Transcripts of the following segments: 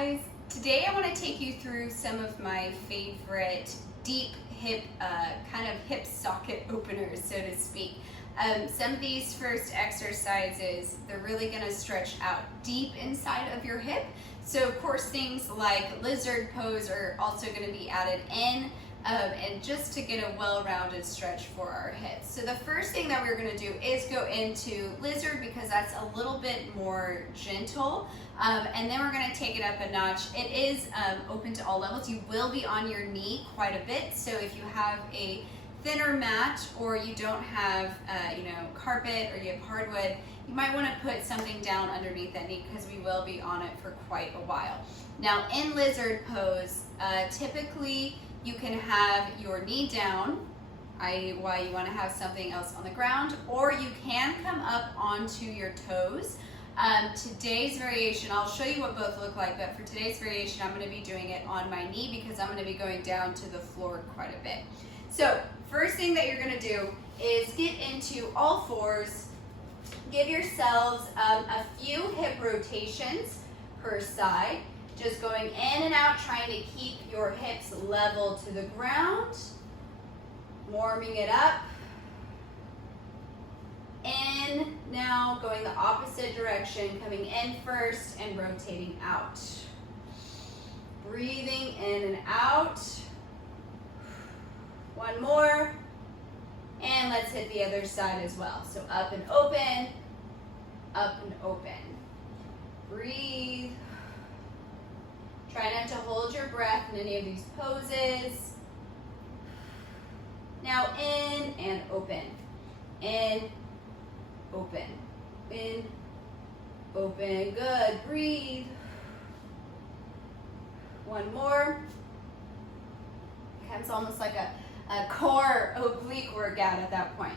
guys. Today I want to take you through some of my favorite deep hip, kind of hip socket openers, so to speak. Some of these first exercises, they're really going to stretch out deep inside of your hip. So of course things like lizard pose are also going to be added in. And just to get a well-rounded stretch for our hips. So the first thing that we're going to do is go into lizard because that's a little bit more gentle. And then we're going to take it up a notch. It is open to all levels. You will be on your knee quite a bit. So if you have a thinner mat or you don't have carpet or you have hardwood, you might want to put something down underneath that knee because we will be on it for quite a while. Now in lizard pose, typically you can have your knee down, i.e. why you want to have something else on the ground, or you can come up onto your toes. Today's variation, I'll show you what both look like, but for today's variation, I'm going to be doing it on my knee because I'm going to be going down to the floor quite a bit. So first thing that you're going to do is get into all fours. Give yourselves a few hip rotations per side. Just going in and out, trying to keep your hips level to the ground. Warming it up. In, now going the opposite direction, coming in first and rotating out. Breathing in and out. One more. And let's hit the other side as well. So up and open, up and open. Breathe. Try not to hold your breath in any of these poses. Now in and open. In, open. In, open. Good. Breathe. One more. It's almost like a core oblique workout at that point.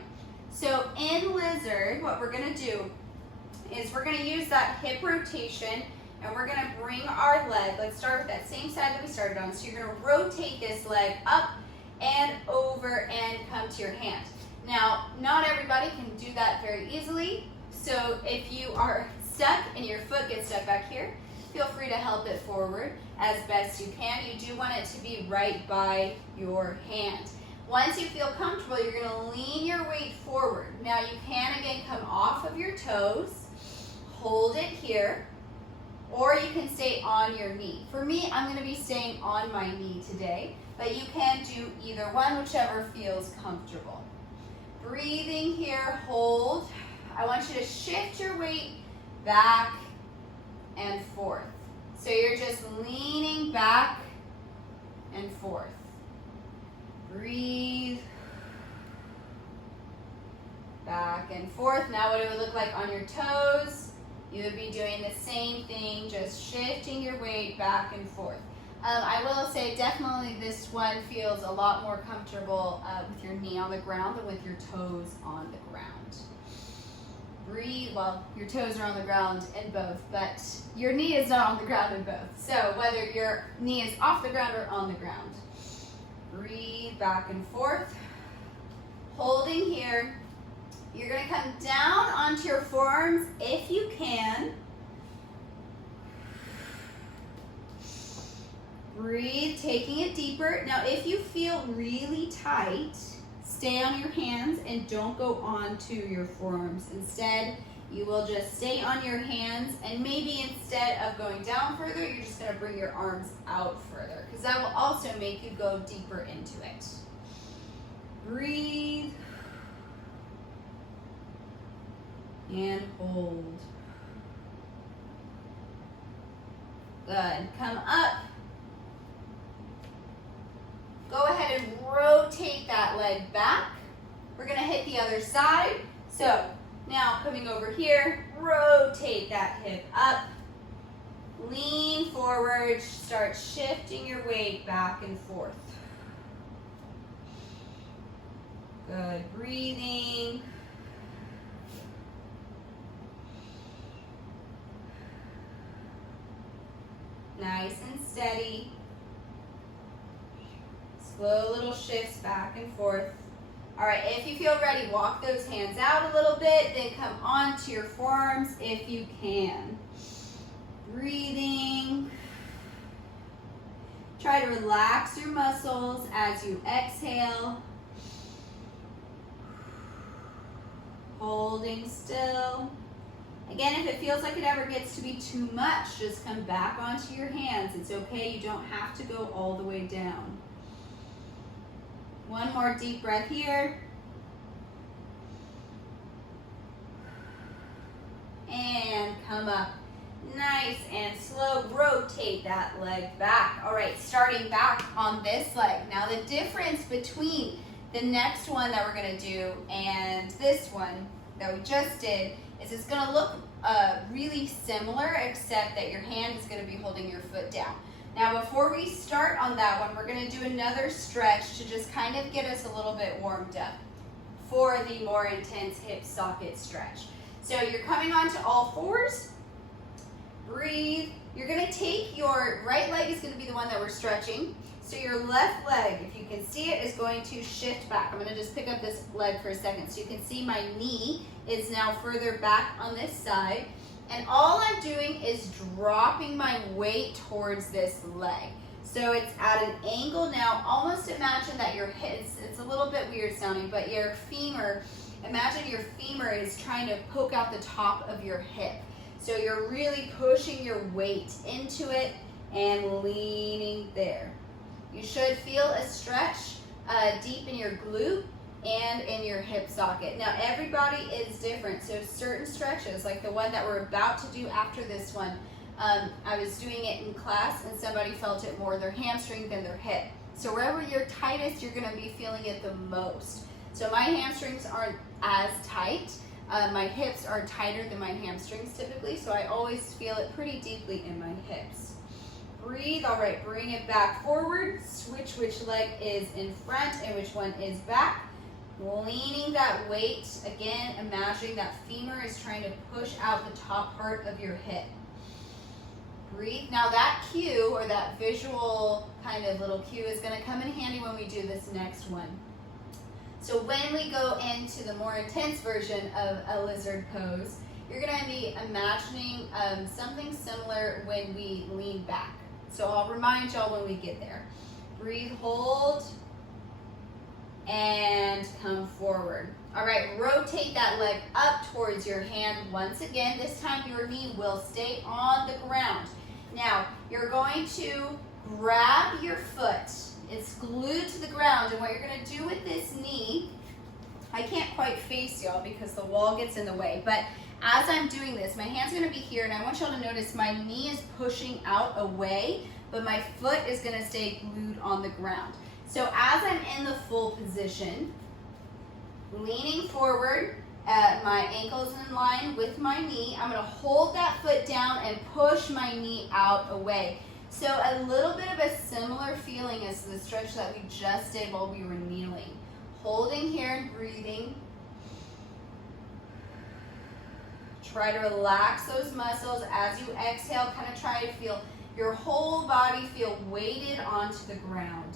So in lizard, what we're going to do is we're going to use that hip rotation. And we're going to bring our leg, let's start with that same side that we started on. So you're going to rotate this leg up and over and come to your hand. Now, not everybody can do that very easily. So if you are stuck and your foot gets stuck back here, feel free to help it forward as best you can. You do want it to be right by your hand. Once you feel comfortable, you're going to lean your weight forward. Now you can again come off of your toes, hold it here, or you can stay on your knee. For me, I'm going to be staying on my knee today, but you can do either one, whichever feels comfortable. Breathing here, hold. I want you to shift your weight back and forth. So you're just leaning back and forth. Breathe. Back and forth. Now what it would look like on your toes. You would be doing the same thing, just shifting your weight back and forth. I will say definitely this one feels a lot more comfortable with your knee on the ground than with your toes on the ground. Breathe, well, your toes are on the ground in both, but your knee is not on the ground in both. So whether your knee is off the ground or on the ground. Breathe back and forth. Holding here. You're going to come down onto your forearms if you can. Breathe, taking it deeper. Now, if you feel really tight, stay on your hands and don't go onto your forearms. Instead, you will just stay on your hands, and maybe instead of going down further, you're just going to bring your arms out further because that will also make you go deeper into it. Breathe. And hold. Good. Come up. Go ahead and rotate that leg back. We're going to hit the other side. So now coming over here, rotate that hip up. Lean forward. Start shifting your weight back and forth. Good. Breathing. Nice and steady. Slow little shifts back and forth. All right, if you feel ready, walk those hands out a little bit, then come onto your forearms if you can. Breathing. Try to relax your muscles as you exhale. Holding still. Again, if it feels like it ever gets to be too much, just come back onto your hands. It's okay, you don't have to go all the way down. One more deep breath here. And come up. Nice and slow. Rotate that leg back. All right, starting back on this leg. Now the difference between the next one that we're gonna do and this one that we just did is it's gonna look really similar, except that your hand is gonna be holding your foot down. Now before we start on that one, we're gonna do another stretch to just kind of get us a little bit warmed up for the more intense hip socket stretch. So you're coming onto all fours. Breathe. You're gonna take your right leg is gonna be the one that we're stretching. So your left leg, if you can see it, is going to shift back. I'm gonna just pick up this leg for a second. So you can see my knee is now further back on this side. And all I'm doing is dropping my weight towards this leg. So it's at an angle now. Almost imagine that your hip, it's a little bit weird sounding, but your femur, imagine your femur is trying to poke out the top of your hip. So you're really pushing your weight into it and leaning there. You should feel a stretch deep in your glute and in your hip socket. Now everybody is different, so certain stretches, like the one that we're about to do after this one, I was doing it in class and somebody felt it more their hamstring than their hip. So wherever you're tightest, you're gonna be feeling it the most. So my hamstrings aren't as tight. My hips are tighter than my hamstrings typically, so I always feel it pretty deeply in my hips. Breathe. All right, bring it back forward. Switch which leg is in front and which one is back. Leaning that weight. Again, imagining that femur is trying to push out the top part of your hip. Breathe. Now that cue, or that visual kind of little cue, is going to come in handy when we do this next one. So when we go into the more intense version of a lizard pose, you're going to be imagining something similar when we lean back. So I'll remind y'all when we get there. Breathe, hold, and come forward. All right, rotate that leg up towards your hand once again. This time your knee will stay on the ground. Now, you're going to grab your foot. It's glued to the ground, and what you're gonna do with this knee, I can't quite face y'all because the wall gets in the way, but as I'm doing this, my hand's gonna be here, and I want y'all to notice my knee is pushing out away, but my foot is gonna stay glued on the ground. So as I'm in the full position, leaning forward, my ankle's in line with my knee, I'm gonna hold that foot down and push my knee out away. So a little bit of a similar feeling as the stretch that we just did while we were kneeling. Holding here and breathing. Try to relax those muscles as you exhale. Kind of try to feel your whole body feel weighted onto the ground.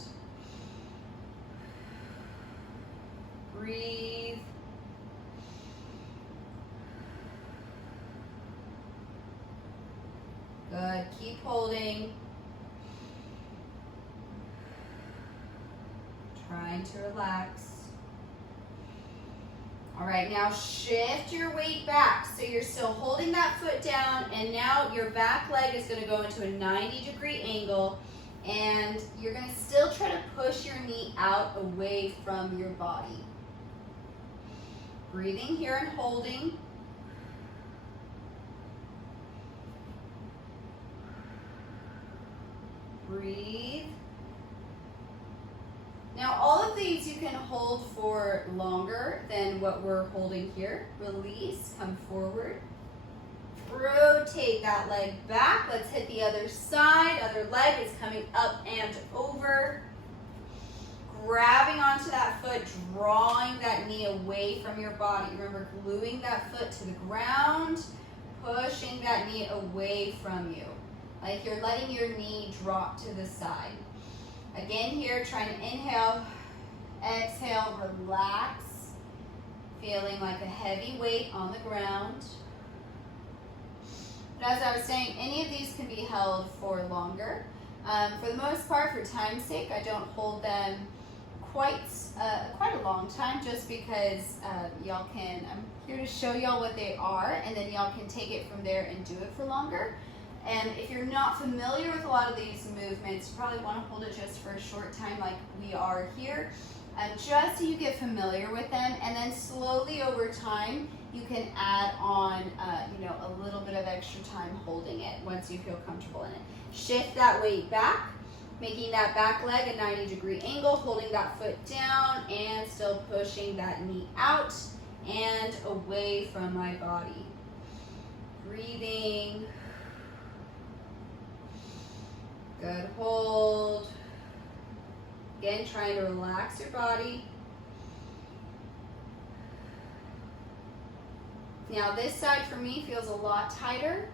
Breathe. Good. Keep holding. Trying to relax. All right, now shift your weight back. So you're still holding that foot down, and now your back leg is going to go into a 90-degree angle, and you're going to still try to push your knee out away from your body. Breathing here and holding. Breathe. Now all of these you can hold for longer than what we're holding here. Release, come forward. Rotate that leg back. Let's hit the other side. Other leg is coming up and over. Grabbing onto that foot, drawing that knee away from your body. Remember, gluing that foot to the ground, pushing that knee away from you. Like you're letting your knee drop to the side. Again here, trying to inhale, exhale, relax. Feeling like a heavy weight on the ground. But as I was saying, any of these can be held for longer. For the most part, for time's sake, I don't hold them quite a long time, just because y'all can, I'm here to show y'all what they are, and then y'all can take it from there and do it for longer. And if you're not familiar with a lot of these movements, you probably want to hold it just for a short time like we are here, just so you get familiar with them, and then slowly over time you can add on a little bit of extra time holding it once you feel comfortable in it. Shift that weight back, making that back leg a 90-degree angle, holding that foot down and still pushing that knee out and away from my body. Breathing. Good hold. Again, trying to relax your body. Now this side for me feels a lot tighter.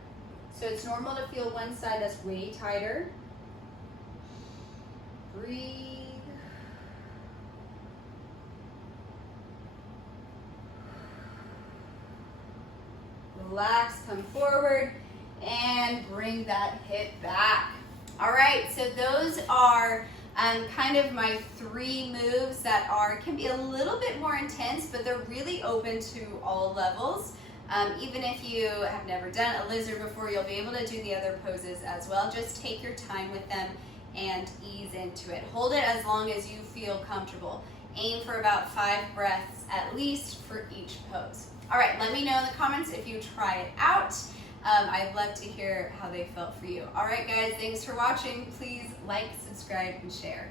So it's normal to feel one side that's way tighter. Breathe. Relax, come forward, and bring that hip back. All right, so those are kind of my 3 moves that can be a little bit more intense, but they're really open to all levels. Even if you have never done a lizard before, you'll be able to do the other poses as well. Just take your time with them and ease into it. Hold it as long as you feel comfortable. Aim for about 5 breaths at least for each pose. All right, let me know in the comments if you try it out. I'd love to hear how they felt for you. All right, guys, thanks for watching. Please like, subscribe, and share.